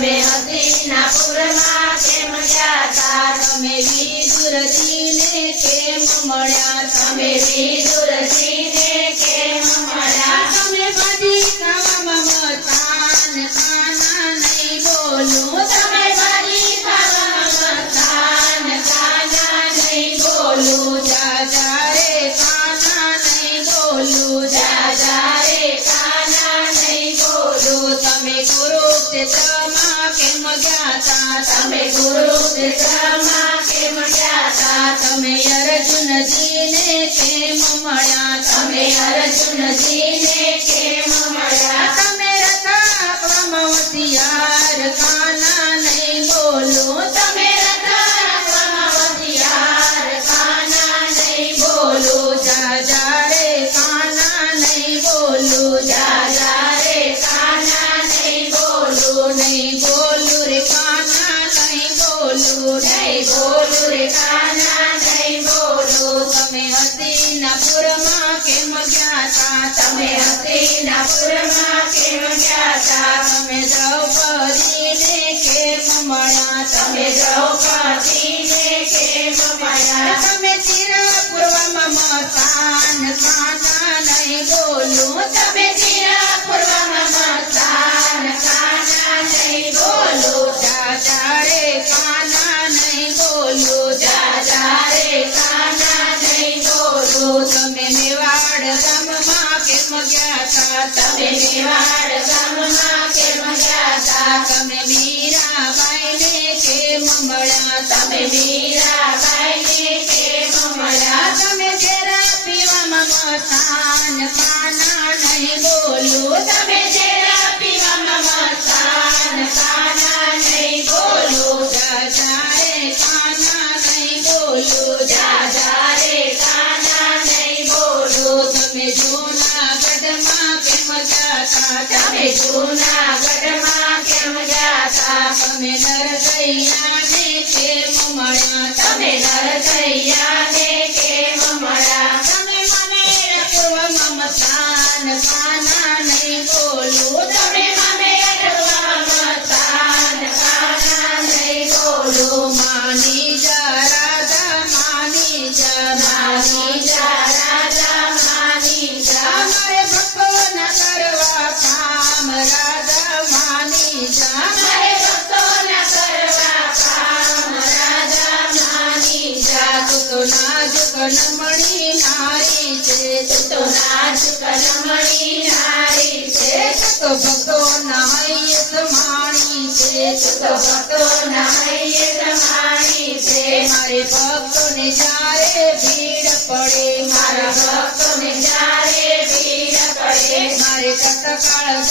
તમે હસ્તિનાપુરમાં કેમ ગયા તા તમે વિદુરજીને કેમ મળ્યા તમે વિદુરજીને કેમ મળ્યા તમે બધી ખાવામાં મતાન કાના નહીં બોલું તમે બધી ખાવામાં મસ્તાન કાના નહીં બોલું જા જા રે કાના નહીં બોલું જા જા રે કાના નહીં બોલું તમે કુરુક્ષેત્રમાં કેમ ગયા તમે ગુરુ કુરુક્ષેત્રમાં કેમ ગયા તમે અર્જુનજીને કેમ મળ્યા? તમે અર્જુનજીને કેમ હસ્તિનાપુરમાં કેમ ગયા તા તમે હસ્તિનાપુરમાં કેમ ગયા તા તમે દ્રૌપદીને કેમ મળ્યા તમે દ્રૌપદીને કેમ ગયા તા તમે મેવાડ ગામમાં કેમ ગયા તા તમે મીરાબાઈને કેમ મળ્યા તમે મીરાબાઈને કેમ મળ્યા તમે જરા પીવામાં મસાન કાના નહીં બોલું તમે જરા પીવામાં મસ્તાન કાના નહીં બોલું જા જા રે કાના નહીં બોલું જા તમે જૂનાગઢમાં કેમ ગયા તા તમે નરસૈયાને કેમ મળ્યા તમે નરસૈયાને નાજુક નમણી નારી છે, તો નાજુક કલમણી નારી છે, તો ભક્તો નાય સમાણી છે, તો ભક્તો નાય સમાણી છે. મારે ભક્તોને જ્યારે ભીડ પડે, મારા ભક્તોને જ્યારે ભીડ પડે, મારે તત્કાળ